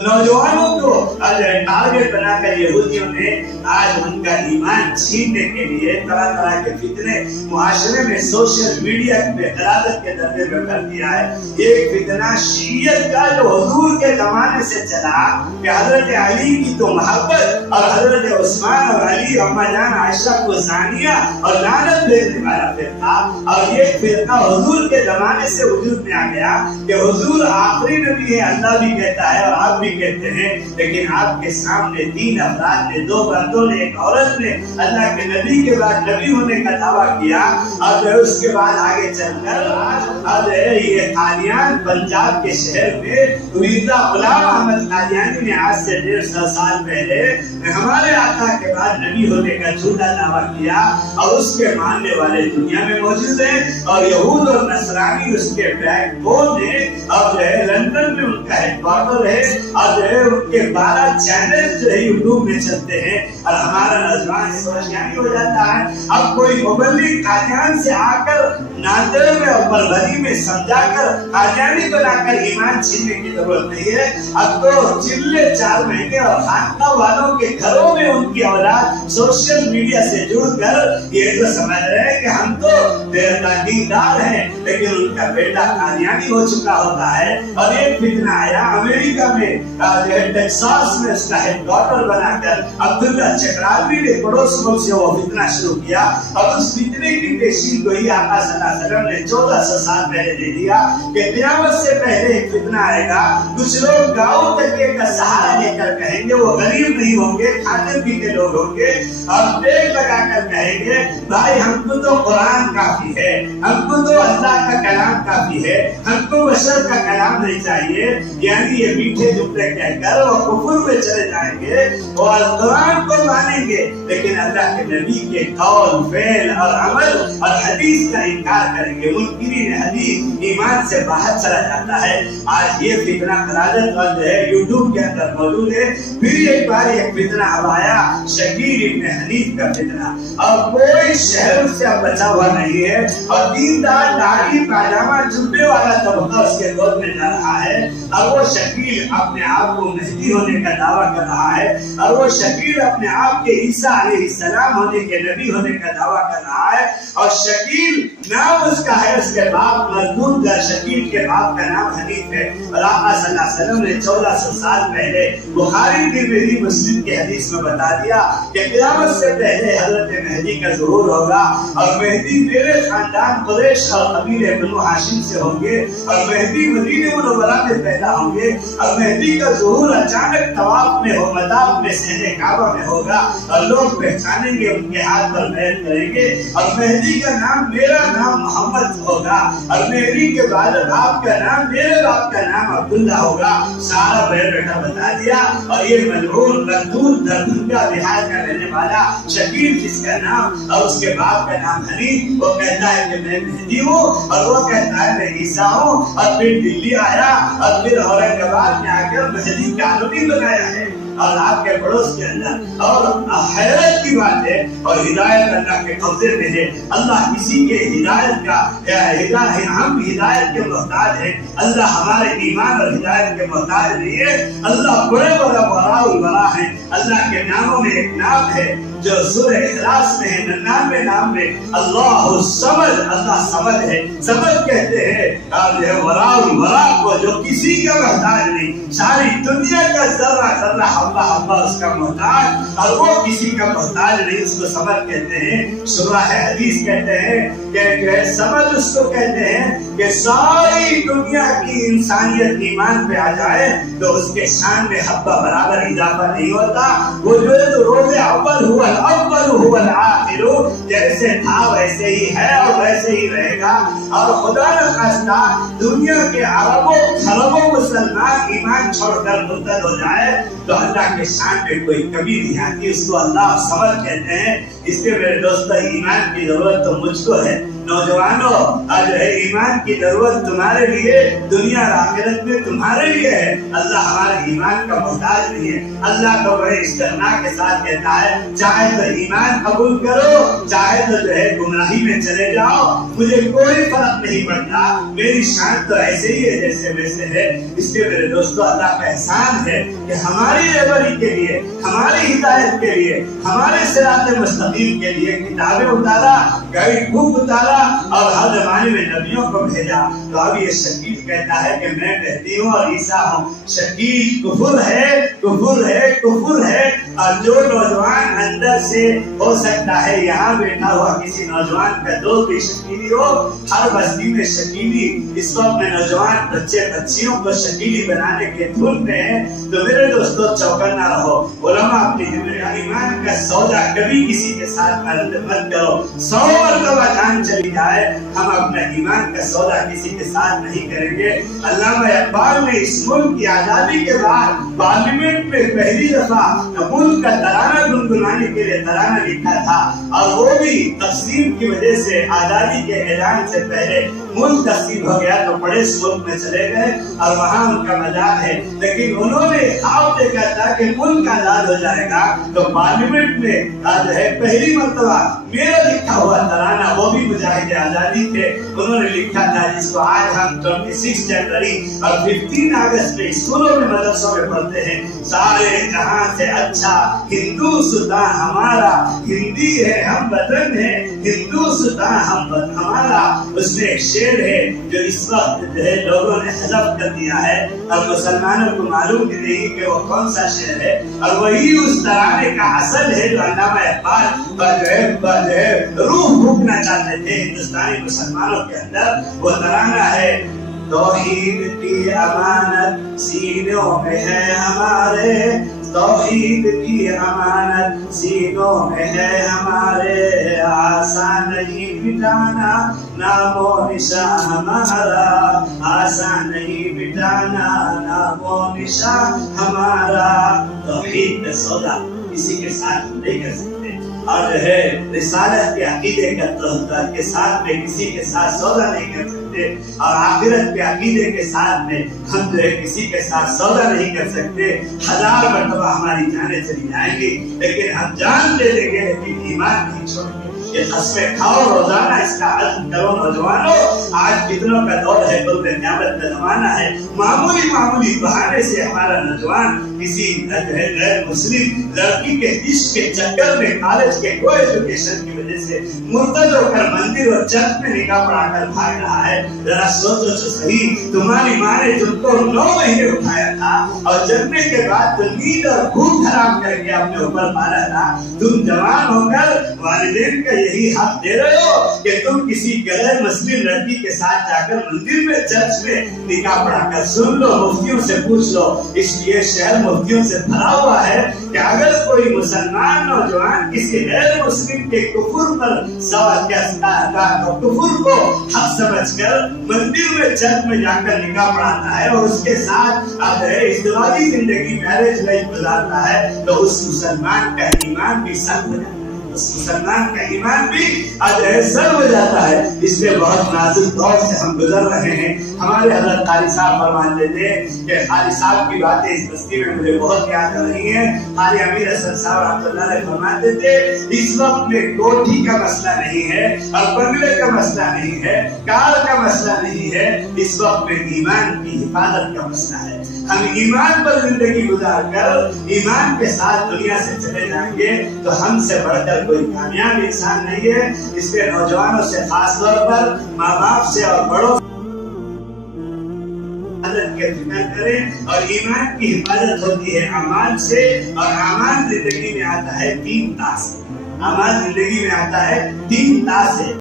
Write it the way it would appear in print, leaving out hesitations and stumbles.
नौजवानों को टारगेट बनाकर यहूदियों ने आज उनका ईमान छीनने के लिए तरह तरह के फितने मुआशरे में सोशल मीडिया में गलादत के दर्जे में कर दिया है। एक फितना शीयत का जो हुजूर के जमाने से चला कि हजरत अली की तो मोहब्बत और हजरत उस्मान और अली अम्मा जान आयशा को जानिया और लानत भेजने वाला फिरका, और ये फिरका हुजूर के जमाने से वजूद में आ गया कि हुजूर आखिरी नबी है, अल्लाह भी कहता है और आप भी कहते हैं, लेकिन आपके सामने 3 अफराद ने, 2 मर्दों ने, एक औरत ने अल्लाह के नबी के बाद नबी होने का दावा किया, और उसके बाद आगे चलकर आज ये कादियान पंजाब के शहर में मिर्जा गुलाम अहमद कादियानी ने आज से 150 साल पहले हमारे आका के बाद नबी होने का झूठा दावा किया, और उसके मानने वाले दुनिया में मौजूद हैं, और यहूद और नसरानी उसके बैकबोन है, और लंदन में उनका हेडक्वार्टर है, और उनके 12 चैनल जो है यूट्यूब में चलते हैं, और हमारा नौजवान समझदारी हो जाता है। अब कोई मुबल्लिग कादियान से आकर नादर में और बलबली में समझाकर कादियानी बनाकर ईमान छीनने की जरूरत नहीं है। अब तो चिल्ले 4 महीने और खानका वालों के घरों में उनकी औलाद सोशल मीडिया से जुड़कर ये तो समझ रहे हैं कि हम तो दीनदार हैं, लेकिन उनका बेटा कादियानी हो चुका होता है। और एक फितना आया अमेरिका में, टेक्सास में उसका हेडक्वार्टर बनाकर अब्दुल्ला चक्रावी ने पड़ोस मुल्क से वो फितना शुरू किया, और उस फितने की पेशी को ही आका सल्लल्लाहु अलैहि वसल्लम ने 1400 साल पहले दे दिया कि क़यामत से पहले एक फितना आएगा। कुछ लोग गाँव तकिए का सहारा लेकर कहेंगे, वो गरीब नहीं होंगे, खाते पीते लोग होंगे, और पेड़ लगाकर कहेंगे भाई हमको तो कुरान काफी है, हमको तो अल्लाह का कलाम काफी है, हमको बशर का कलाम नहीं चाहिए। यानी ये मीठे जुमले कहकर वो कुफर में चले जाएंगे और कुरान को मानेंगे, लेकिन अल्लाह के नबी के कौल, फेल और अमल और हदीस का इनकार करेंगे। मुनकिरीन हदीस ईमान से बाहर चला जाता है। आज ये फितना गलादत और जो है यूट्यूब के अंदर मौजूद है। फिर एक बार एक फितना अब आया, शकील इब्न हनीफ का फितना, और कोई शहर से अब बचा हुआ नहीं है, और दीनदार दाढ़ी पाजामा जुब्बे वाला तबका उसके गोद में जा रहा है, और वो शकील अपने आप को मेहदी होने का दावा कर रहा है, और वो शकील अपने आप के ईसा अलैहिस्सलाम होने के नबी होने का दावा कर रहा है, और शकील नाम उसका है, उसके बाप मजदूर शकील के बाप का नाम हनीफ है। और आका सल्लल्लाहु अलैहि वसल्लम ने 1400 साल पहले बुखारी तिरमिज़ी मुस्लिम के हदीस में बता दिया कि क़यामत से पहले हजरत मेहदी का ज़ुहूर होगा, और मेहदी मेरे खानदान कुरैश और कबीले बनु हाशिम से होंगे, और मेहदी मदीने मुनव्वरा में पैदा होंगे, और मेहदी का ज़ुहूर अचानक तवाफ में हो, मदाफ में, सहने काबा में होगा, और लोग पहचानेंगे, उनके हाथ पर बैत करेंगे, और मेहदी का नाम मेरा नाम मोहम्मद होगा, और मेहदी के बाद बाप का नाम मेरे बाप का नाम अब्दुल्ला होगा। सारा बायोडाटा बता दिया। और ये मलऊन मजदूर दरभंगा बिहार का रहने वाला शकील जिसका नाम और उसके बाप का नाम हनीफ, वो कहता है कि मैं मेहदी हूँ, और वो कहता है मैं ईसा हूँ, और फिर दिल्ली आया, और फिर औरंगाबाद में आकर मेहदी कॉलोनी बनाया है, और आपके पड़ोस के अंदर। और हैरत की बात है, और हिदायत अल्लाह के कब्जे में है। अल्लाह किसी के हिदायत का हम हिदायत के मोहताज हैं, अल्लाह हमारे ईमान और हिदायत के मोहताज नहीं है। अल्लाह बड़े बड़ा वराउल वरा है। अल्लाह के नामों में एक नाम है जो सूरह इखलास में है, 99 नाम में अल्लाह समद, अल्लाह समद है। समद कहते हैं और वराउल वरा को जो किसी का मोहताज नहीं, सारी दुनिया का जर्रा जर्रा हब्बा हब्बा उसका मोहताज, और वो किसी का मोहताज नहीं, उसको समद कहते हैं। सूरह हदीस कहते हैं कि समद उसको कहते हैं कि सारी दुनिया की इंसानियत ईमान पे आ जाए तो उसके शान में हब्बा बराबर इजाफा नहीं होता। वो जो है तो रोज़े अव्वल हुआ आखिर, जैसे था वैसे ही है और वैसे ही रहेगा। और खुदा न खास्ता दुनिया के अरबों खरबों मुसलमान ईमान छोड़कर मुर्तद हो जाए तो अल्लाह के शान में कोई कमी नहीं आती, उसको अल्लाह समझ कहते हैं। इसलिए मेरे दोस्तों ईमान की जरूरत तो मुझको है, नौजवानों, आज है ईमान की जरूरत तुम्हारे लिए, दुनिया और आखिरत में तुम्हारे लिए है। अल्लाह हमारे ईमान का मोहताज नहीं है। अल्लाह को बड़े इस्तिग़ना के साथ कहता है, चाहे तो ईमान कबूल करो, चाहे तो जो है गुमराही में चले जाओ, मुझे कोई फर्क नहीं पड़ता, मेरी शान तो ऐसे ही है जैसे वैसे है। इसलिए मेरे दोस्तों, अल्लाह का एहसान है कि हमारी रहबरी के लिए, हमारी हिदायत के लिए, हमारे सिरात मुस्तकीम के लिए किताबें उतारा, गाइड बुक उतारा और हर जमाने में नबियों को भेजा। तो अब ये शकील कहता है कि मैं मेहदी हूँ और ईसा हूँ। शकील कुफर है, कुफर है, कुफर है। और जो नौजवान अंदर से हो सकता है यहाँ बैठा हुआ किसी नौजवान का दोस्त भी शकीली हो, हर बस्ती में शकीली इस वक्त में नौजवान बच्चे बच्चियों को शकीली बनाने के धुन में है। तो मेरे दोस्तों, चौकन्ना रहो। उलमा अपनी ईमान का सौदा कभी किसी के साथ मत करो। 100 मरतबा जान चली जाए, हम अपना ईमान का सौदा किसी के साथ नहीं करेंगे। अल्लामा इकबाल ने इस मुल्क की आजादी के बाद पार्लियामेंट में पहली दफा मुल्क का तराना गुनगुनाने के लिए तराना लिखा था, और वो भी तकसीम की वजह से, आजादी के ऐलान से पहले मुल्क तकसीम हो गया तो बड़े मुल्क में चले गए और वहाँ उनका मजार है। लेकिन उन्होंने ख्वाब देखा था कि मुल्क आजाद हो जाएगा तो पार्लियामेंट में आज है पहली मर्तबा मेरा लिखा हुआ तराना, वो भी मुजाहिद आजादी थे, उन्होंने लिखा था, जिसको आज हम 26 जनवरी और 15 अगस्त में स्कूलों में मदरसों में पढ़ते हैं। सारे जहां से अच्छा हिंदुस्तान हमारा, हिंदी है हम वतन है, हिंदुस्तान हम हमारा। उसमें एक शेर है जो इस वक्त जो है लोगों ने हज़फ कर दिया है और मुसलमानों को मालूम भी नहीं कि वो कौन सा शेर है, और वही उस तराने का असल है जो अल्लामा इकबाल जो है रूह फूंकना चाहते थे हिंदुस्तानी मुसलमानों के अंदर। वो तराना है, तौहीद की अमानत सीनों में है हमारे, तौहीद की अमानत सीनों में है हमारे, आसान नहीं मिटाना नामो निशान हमारा, आसान नहीं मिटाना नामो निशान हमारा। तौहीद का सौदा किसी के साथ नहीं कर सकते, और जो है रिसालत के अकीदे के साथ में किसी के साथ सौदा नहीं कर सकते, और आखिरत के अकीदे के साथ में हम जो है किसी के साथ सौदा नहीं कर सकते। 1000 मरतबा हमारी जानें चली जाएंगी, लेकिन हम जान दे देंगे लेकिन ईमान नहीं छोड़ेंगे। ये कस्में खाओ रोजाना, इसका अज़्म करो नौजवानों। आज कितनों का दौर है, कुल क़यामत का ज़माना है। मामूली मामूली बहाने से हमारा नौजवान किसी गैर मुस्लिम लड़की के इश्क के चक्कर में, कॉलेज के को एजुकेशन की वजह से मुर्तद होकर मंदिर और चर्च में निकाह पढ़ाकर भाग रहा है। जरा सोचो तो सही, तुम्हारी माँ ने तुमको 9 महीने उठाया था और जन्मने के बाद तो नींद और भूख हराम करके अपने ऊपर मारा था। तुम जवान होकर वालिदैन का यही हक दे रहे हो कि तुम किसी गैर मुस्लिम लड़की के साथ जाकर मंदिर में, चर्च में निकाह पढ़ाकर। सुन लो, मुफ्तियों से पूछ लो, इसलिए शहर मुफ्तियों से भरा हुआ है कि अगर कोई मुसलमान नौजवान किसी गैर मुस्लिम के कुफर पर कुफर को हक समझकर मंदिर में, चर्च में जाकर निकाह पढ़ाता है और उसके साथ इज़्दिवाजी जिंदगी, मैरिज लाइफ गुजारता है, तो उस मुसलमान का ईमान भी सख्त हो जाता है, उस मुसलमान का ईमान भी सर हो जाता है। इसलिए बहुत नाजुक दौर से हम गुजर रहे हैं। हमारे हज़रत क़ारी साहब फरमाते थे कि क़ारी साहब की बातें इस बस्ती में मुझे बहुत याद आ रही हैं। क़ारी अमीर हसन साहब रहमतुल्लाह अलैह फरमाते थे, इस वक्त में कोठी का मसला नहीं है और बंगले का मसला नहीं है, कार का मसला नहीं है, इस वक्त में ईमान की हिफाजत का मसला है। हम ईमान पर जिंदगी गुजार कर ईमान के साथ दुनिया से चले जाएंगे तो हमसे बढ़कर कोई कामयाब इंसान नहीं है। इसलिए नौजवानों से खास तौर पर, माँ बाप से और बड़ों के फिक्र करें। और ईमान की हिफाजत होती है अमान से, और अमान जिंदगी में आता है 3 तास। अमान जिंदगी में आता है 3 तास है।